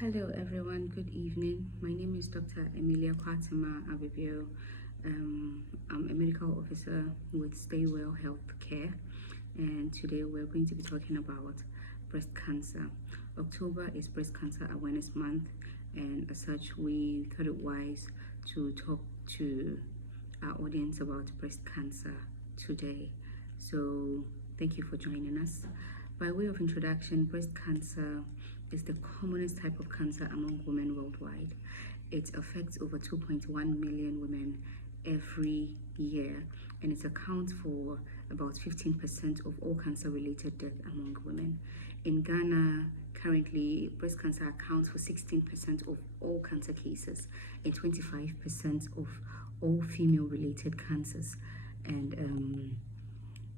Hello everyone, good evening. My name is Dr Emelia Ababio. I'm a medical officer with Staywell Healthcare, and today we're going to be talking about breast cancer. October is Breast Cancer Awareness Month, and as such we thought it wise to talk to our audience about breast cancer today. So thank you for joining us. By way of introduction, breast cancer is the commonest type of cancer among women worldwide. It affects over 2.1 million women every year, and it accounts for about 15% of all cancer-related death among women. In Ghana, currently, breast cancer accounts for 16% of all cancer cases and 25% of all female-related cancers. And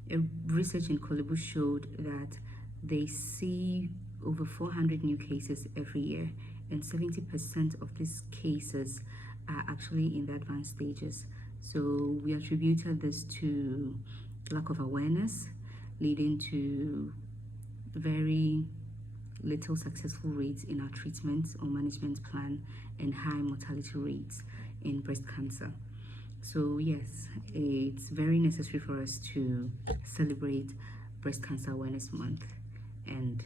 a research in Kolibu showed that they see over 400 new cases every year, and 70% of these cases are actually in the advanced stages. So we attributed this to lack of awareness, leading to very little successful rates in our treatment or management plan and high mortality rates in breast cancer. So yes, it's very necessary for us to celebrate Breast Cancer Awareness Month and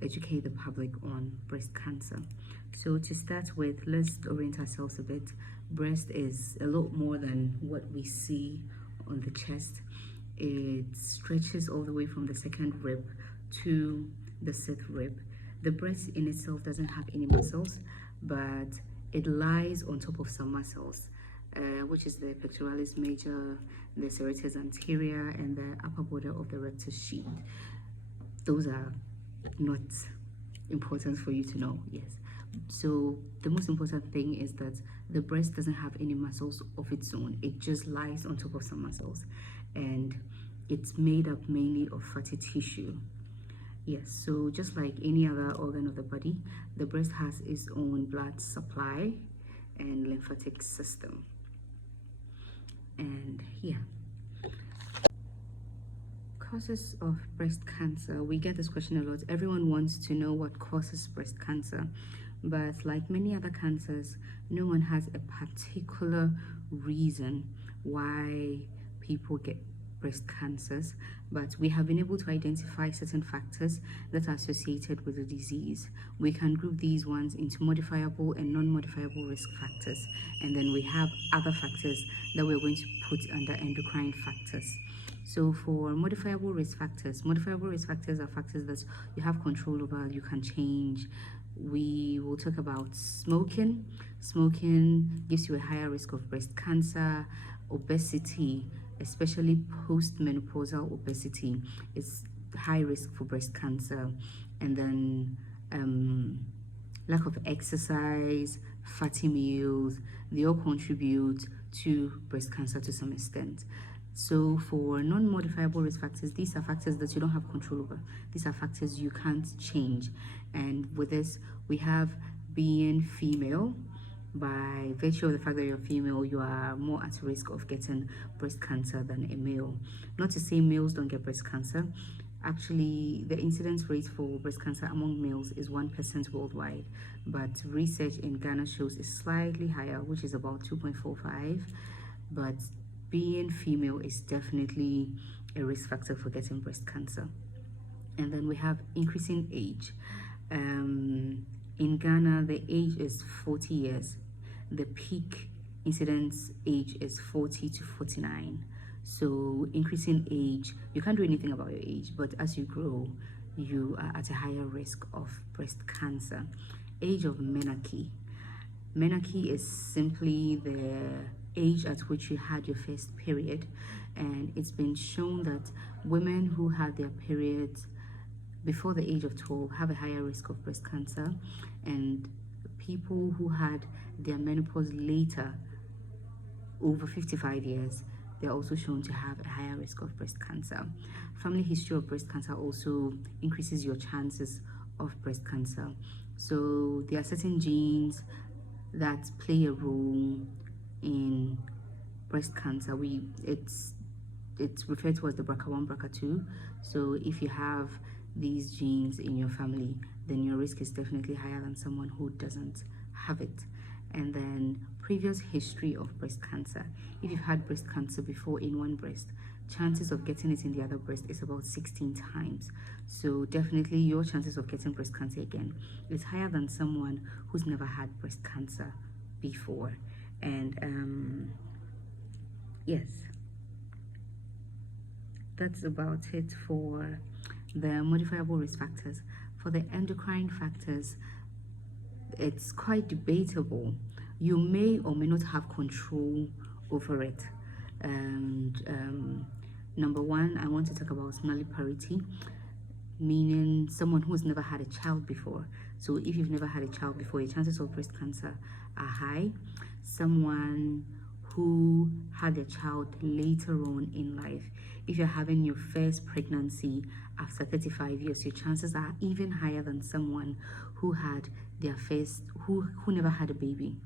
educate the public on breast cancer. So to start with, let's orient ourselves a bit. Breast is a lot more than what we see on the chest. It stretches all the way from the second rib to the sixth rib. The breast in itself doesn't have any muscles, but it lies on top of some muscles, which is the pectoralis major, the serratus anterior, and the upper border of the rectus sheath. Those are not important for you to know, yes. So the most important thing is that the breast doesn't have any muscles of its own. It just lies on top of some muscles, and it's made up mainly of fatty tissue. Yes, so just like any other organ of the body, the breast has its own blood supply and lymphatic system. And yeah, causes of breast cancer. We get this question a lot. Everyone wants to know what causes breast cancer, but like many other cancers, no one has a particular reason why people get breast cancers, but we have been able to identify certain factors that are associated with the disease. We can group these ones into modifiable and non-modifiable risk factors, and then we have other factors that we're going to put under endocrine factors. So for modifiable risk factors are factors that you have control over, you can change. We will talk about smoking. Smoking gives you a higher risk of breast cancer. Obesity, especially post-menopausal obesity, is high risk for breast cancer. And then lack of exercise, fatty meals, they all contribute to breast cancer to some extent. So for non-modifiable risk factors, these are factors that you don't have control over. These are factors you can't change. And with this, we have being female. By virtue of the fact that you're female, you are more at risk of getting breast cancer than a male. Not to say males don't get breast cancer. Actually, the incidence rate for breast cancer among males is 1% worldwide, but research in Ghana shows it's slightly higher, which is about 2.45. But being female is definitely a risk factor for getting breast cancer. And then we have increasing age. In Ghana, the age is 40 years. The peak incidence age is 40 to 49. So increasing age, you can't do anything about your age, but as you grow, you are at a higher risk of breast cancer. Age of menarche. Menarche is simply the age at which you had your first period, and it's been shown that women who had their periods before the age of 12 have a higher risk of breast cancer, and people who had their menopause later, over 55 years, they're also shown to have a higher risk of breast cancer. Family history of breast cancer also increases your chances of breast cancer. So there are certain genes that play a role in breast cancer. It's referred to as the BRCA1, BRCA2. So if you have these genes in your family, then your risk is definitely higher than someone who doesn't have it. And then previous history of breast cancer. If you've had breast cancer before in one breast, chances of getting it in the other breast is about 16 times. So definitely your chances of getting breast cancer again is higher than someone who's never had breast cancer before. And yes, that's about it for the modifiable risk factors. For the endocrine factors, it's quite debatable. You may or may not have control over it. And number one, I want to talk about nulliparity, meaning someone who's never had a child before. So if you've never had a child before, your chances of breast cancer are high. Someone who had a child later on in life, if you're having your first pregnancy after 35 years, your chances are even higher than someone who had their first, who never had a baby.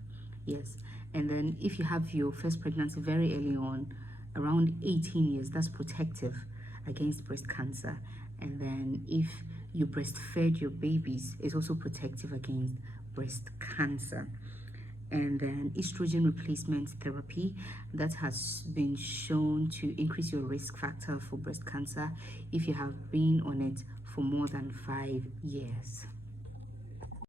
Yes. And then if you have your first pregnancy very early on, around 18 years, that's protective against breast cancer. And then if you breastfed your babies, it's also protective against breast cancer. And then estrogen replacement therapy, that has been shown to increase your risk factor for breast cancer if you have been on it for more than 5 years.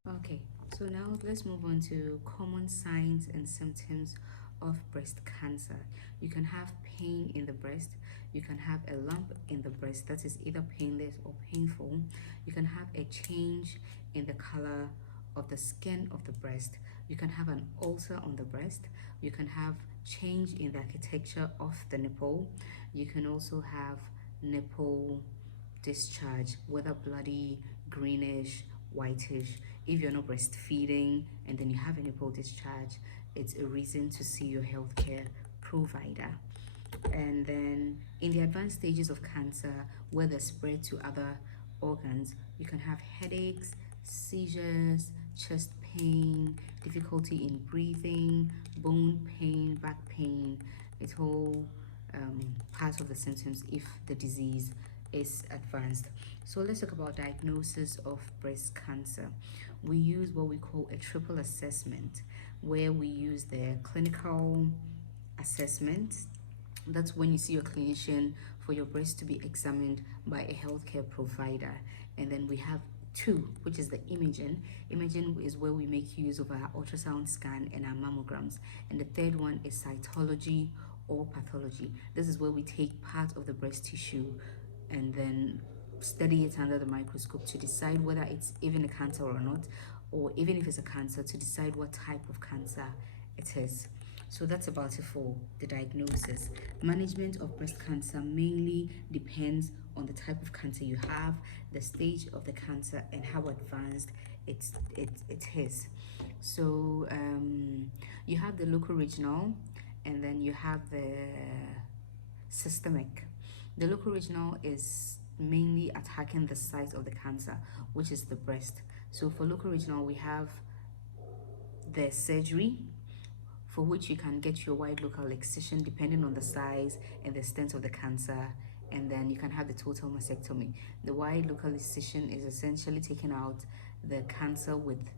Okay, so now let's move on to common signs and symptoms of breast cancer. You can have pain in the breast. You can have a lump in the breast that is either painless or painful. You can have a change in the color of the skin of the breast. You can have an ulcer on the breast. You can have change in the architecture of the nipple. You can also have nipple discharge, whether bloody, greenish, whitish. If you're not breastfeeding and then you have a nipple discharge, it's a reason to see your healthcare provider. And then in the advanced stages of cancer, where they spread to other organs, you can have headaches, seizures, chest pain, difficulty in breathing, bone pain, back pain. It's all part of the symptoms if the disease is advanced. So let's talk about diagnosis of breast cancer. We use what we call a triple assessment, where we use the clinical assessment. That's when you see your clinician for your breast to be examined by a healthcare provider. And then we have two, which is the imaging. Imaging is where we make use of our ultrasound scan and our mammograms. And the third one is cytology or pathology. This is where we take part of the breast tissue and then study it under the microscope to decide whether it's even a cancer or not, or even if it's a cancer, to decide what type of cancer it is. So that's about it for the diagnosis. Management of breast cancer mainly depends on the type of cancer you have, the stage of the cancer, and how advanced it is. So you have the local regional, and then you have the systemic. The local regional is mainly attacking the site of the cancer, which is the breast. So for local regional, we have the surgery, for which you can get your wide local excision depending on the size and the extent of the cancer. And then you can have the total mastectomy. The wide local excision is essentially taking out the cancer with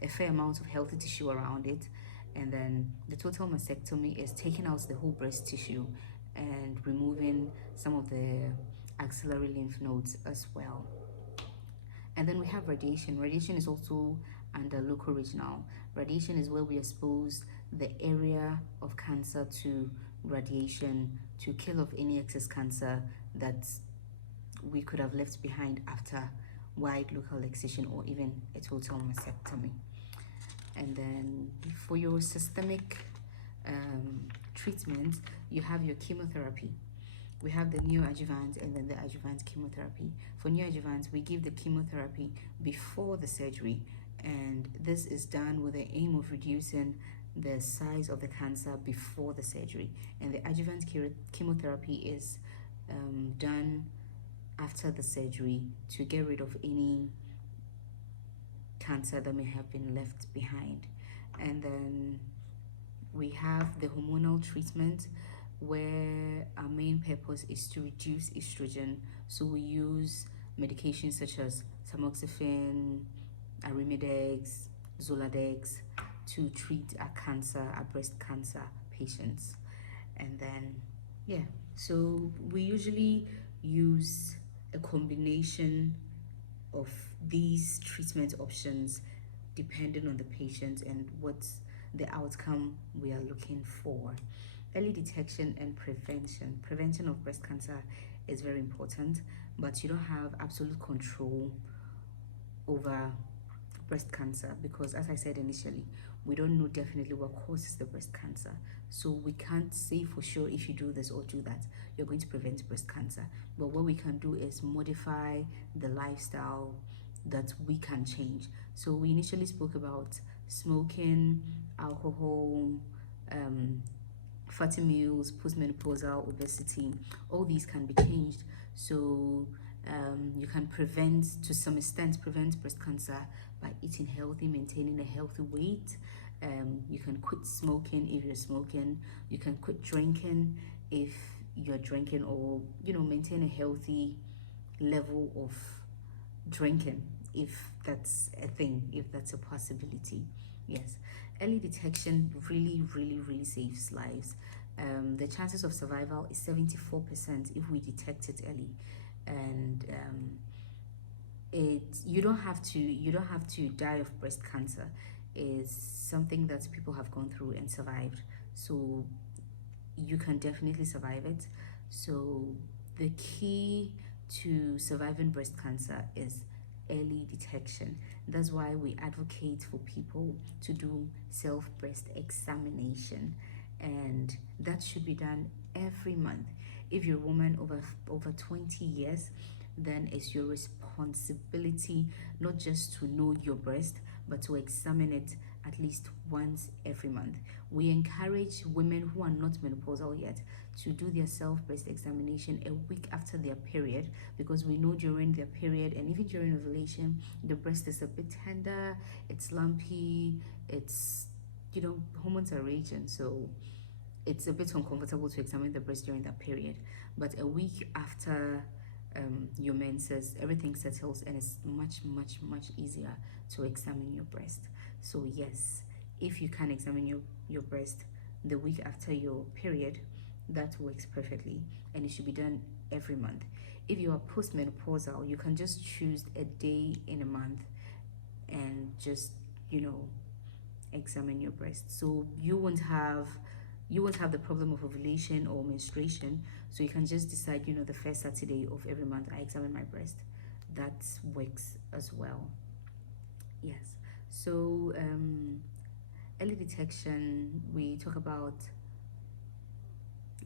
a fair amount of healthy tissue around it. And then the total mastectomy is taking out the whole breast tissue and removing some of the axillary lymph nodes as well. And then we have radiation. Radiation is also under local regional. Radiation is where we expose the area of cancer to radiation to kill off any excess cancer that we could have left behind after wide local excision or even a total mastectomy. And then for your systemic treatment, you have your chemotherapy. We have the neoadjuvant and then the adjuvant chemotherapy. For neoadjuvant, we give the chemotherapy before the surgery, and this is done with the aim of reducing the size of the cancer before the surgery. And the adjuvant chemotherapy is done after the surgery to get rid of any cancer that may have been left behind. And then we have the hormonal treatment, where our main purpose is to reduce estrogen. So we use medications such as tamoxifen, arimidex, zoladex to treat a breast cancer patients. And then, yeah, so we usually use a combination of these treatment options depending on the patient and what's the outcome we are looking for. Early detection and prevention. Prevention of breast cancer is very important, but you don't have absolute control over breast cancer because, as I said initially, we don't know definitely what causes the breast cancer. So we can't say for sure if you do this or do that, you're going to prevent breast cancer. But what we can do is modify the lifestyle that we can change. So we initially spoke about smoking, alcohol, um, fatty meals, postmenopausal obesity. All these can be changed. So you can prevent, to some extent, prevent breast cancer by eating healthy, maintaining a healthy weight. You can quit smoking if you're smoking. You can quit drinking if you're drinking, or maintain a healthy level of drinking if that's a thing, if that's a possibility. Yes, early detection really, really, really saves lives. The chances of survival is 74% if we detect it early, and it you don't have to die of breast cancer. Is something that people have gone through and survived, so you can definitely survive it. So the key to surviving breast cancer is early detection. That's why we advocate for people to do self breast examination, and that should be done every month. If you're a woman over 20 years, then it's your responsibility not just to know your breast but to examine it at least once every month. We encourage women who are not menopausal yet to do their self breast examination a week after their period, because we know during their period and even during ovulation, the breast is a bit tender, it's lumpy, it's, hormones are raging, so it's a bit uncomfortable to examine the breast during that period. But a week after your menses, everything settles and it's much, much, much easier to examine your breast. So yes, if you can examine your breast the week after your period, that works perfectly, and it should be done every month. If you are postmenopausal, you can just choose a day in a month and just, examine your breast. So you won't have the problem of ovulation or menstruation. So you can just decide, the first Saturday of every month I examine my breast. That works as well. Yes. So early detection, we talk about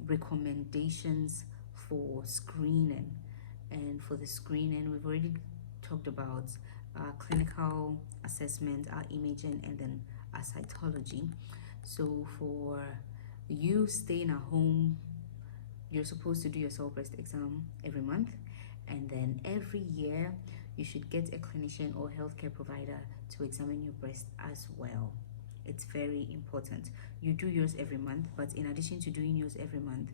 recommendations for screening. And for the screening, we've already talked about our clinical assessment, our imaging, and then our cytology. So for you staying at home, you're supposed to do your self breast exam every month, and then every year you should get a clinician or healthcare provider to examine your breast as well. It's very important. You do yours every month, but in addition to doing yours every month,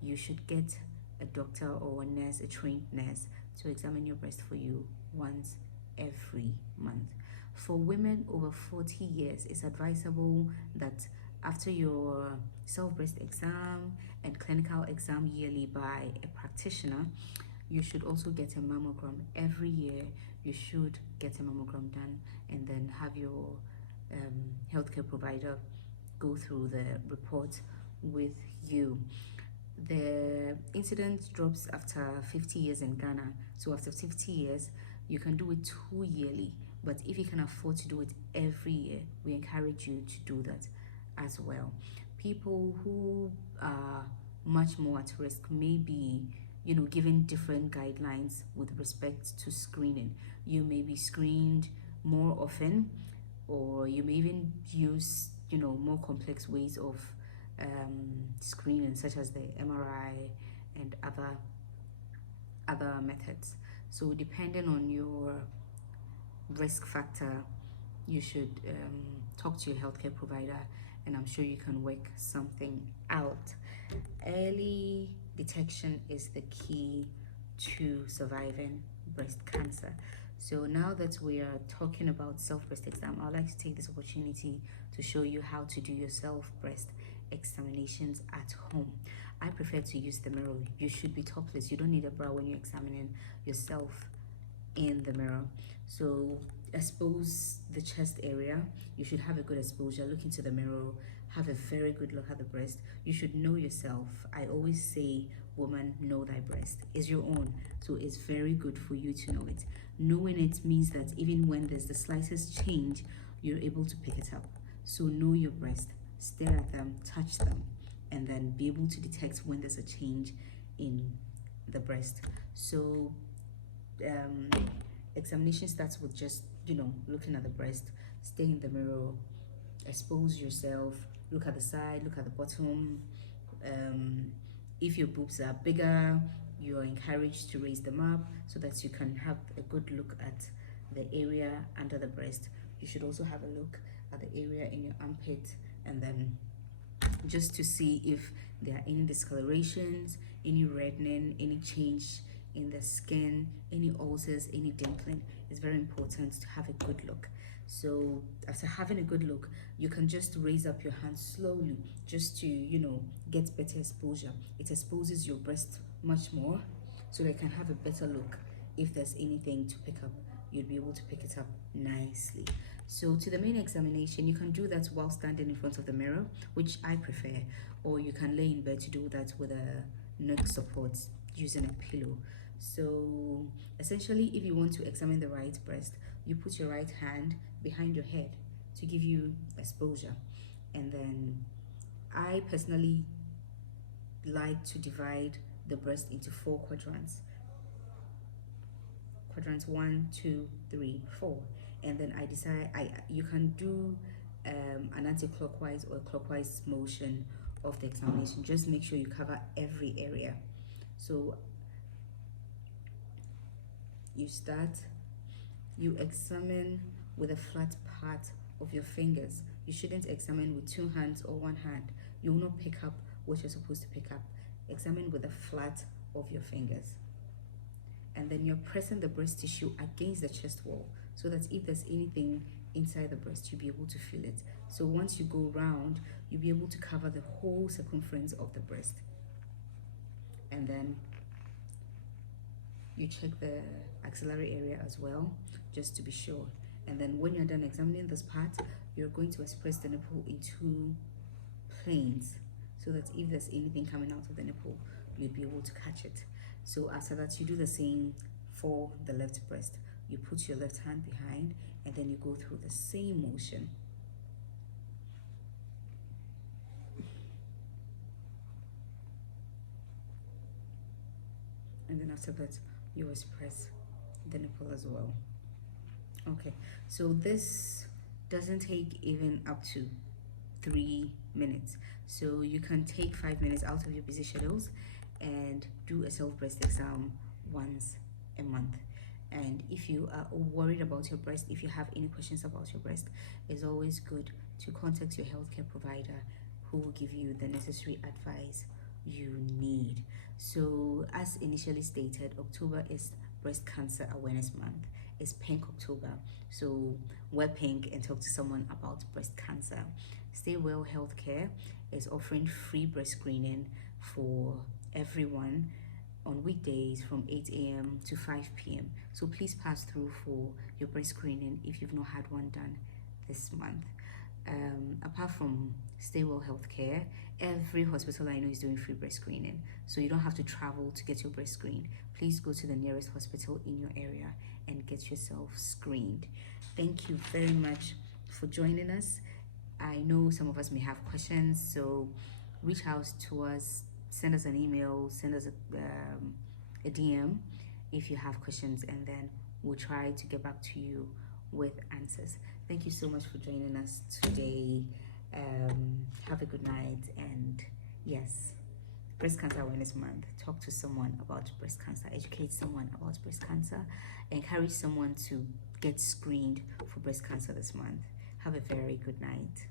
you should get a doctor or a nurse, a trained nurse, to examine your breast for you once every month. For women over 40 years, it's advisable that after your self breast exam and clinical exam yearly by a practitioner, you should also get a mammogram every year. You should get a mammogram done and then have your healthcare provider go through the report with you. The incidence drops after 50 years in Ghana. So after 50 years, you can do it 2 yearly. But if you can afford to do it every year, we encourage you to do that as well. People who are much more at risk may be, given different guidelines with respect to screening. You may be screened more often, or you may even use, more complex ways of screening, such as the MRI and other methods. So depending on your risk factor, you should talk to your healthcare provider, and I'm sure you can work something out. Early detection is the key to surviving breast cancer. So now that we are talking about self-breast exam, I'd like to take this opportunity to show you how to do your self-breast examinations at home. I prefer to use the mirror. You should be topless. You don't need a bra when you're examining yourself in the mirror. So expose the chest area. You should have a good exposure. Look into the mirror. Have a very good look at the breast. You should know yourself. I always say, woman, know thy breast. It's your own. So it's very good for you to know it. Knowing it means that even when there's the slightest change, you're able to pick it up. So know your breast. Stare at them, touch them, and then be able to detect when there's a change in the breast. So examination starts with just looking at the breast. Stay in the mirror, expose yourself, look at the side, look at the bottom. If your boobs are bigger, you are encouraged to raise them up so that you can have a good look at the area under the breast. You should also have a look at the area in your armpit, and then just to see if there are any discolorations, any reddening, any change in the skin, any ulcers, any dimpling. It's very important to have a good look. So after having a good look, you can just raise up your hand slowly just to get better exposure. It exposes your breast much more so they can have a better look. If there's anything to pick up, you'll be able to pick it up nicely. So to the main examination, you can do that while standing in front of the mirror, which I prefer, or you can lay in bed to do that with a neck support using a pillow. So essentially, if you want to examine the right breast, you put your right hand behind your head to give you exposure. And then I personally like to divide the breast into 4 quadrants. Quadrants 1, 2, 3, 4. And then I decide you can do an anti-clockwise or clockwise motion of the examination. Just make sure you cover every area. So you start, you examine with a flat part of your fingers. You shouldn't examine with 2 hands or 1 hand. You will not pick up what you're supposed to pick up. Examine with the flat of your fingers. And then you're pressing the breast tissue against the chest wall so that if there's anything inside the breast, you'll be able to feel it. So once you go round, you'll be able to cover the whole circumference of the breast. And then you check the axillary area as well, just to be sure. And then when you're done examining this part, you're going to express the nipple into planes so that if there's anything coming out of the nipple, you'll be able to catch it. So after that, you do the same for the left breast. You put your left hand behind, and then you go through the same motion. And then after that, you express the nipple as well. Okay, so this doesn't take even up to 3 minutes. So you can take 5 minutes out of your busy schedules and do a self-breast exam once a month. And if you are worried about your breast, if you have any questions about your breast, it's always good to contact your healthcare provider who will give you the necessary advice you need. So as initially stated, October is Breast Cancer Awareness Month. It's Pink October, so wear pink and talk to someone about breast cancer. Stay Well Healthcare is offering free breast screening for everyone on weekdays from 8 a.m. to 5 p.m. So please pass through for your breast screening if you've not had one done this month. Apart from Stay Well Healthcare, every hospital I know is doing free breast screening, so you don't have to travel to get your breast screened. Please go to the nearest hospital in your area and get yourself screened. Thank you very much for joining us. I know some of us may have questions, so reach out to us, send us an email, send us a DM if you have questions, and then we'll try to get back to you with answers. Thank you so much for joining us today. Have a good night, and yes, Breast Cancer Awareness Month. Talk to someone about breast cancer, educate someone about breast cancer, encourage someone to get screened for breast cancer this month. Have a very good night.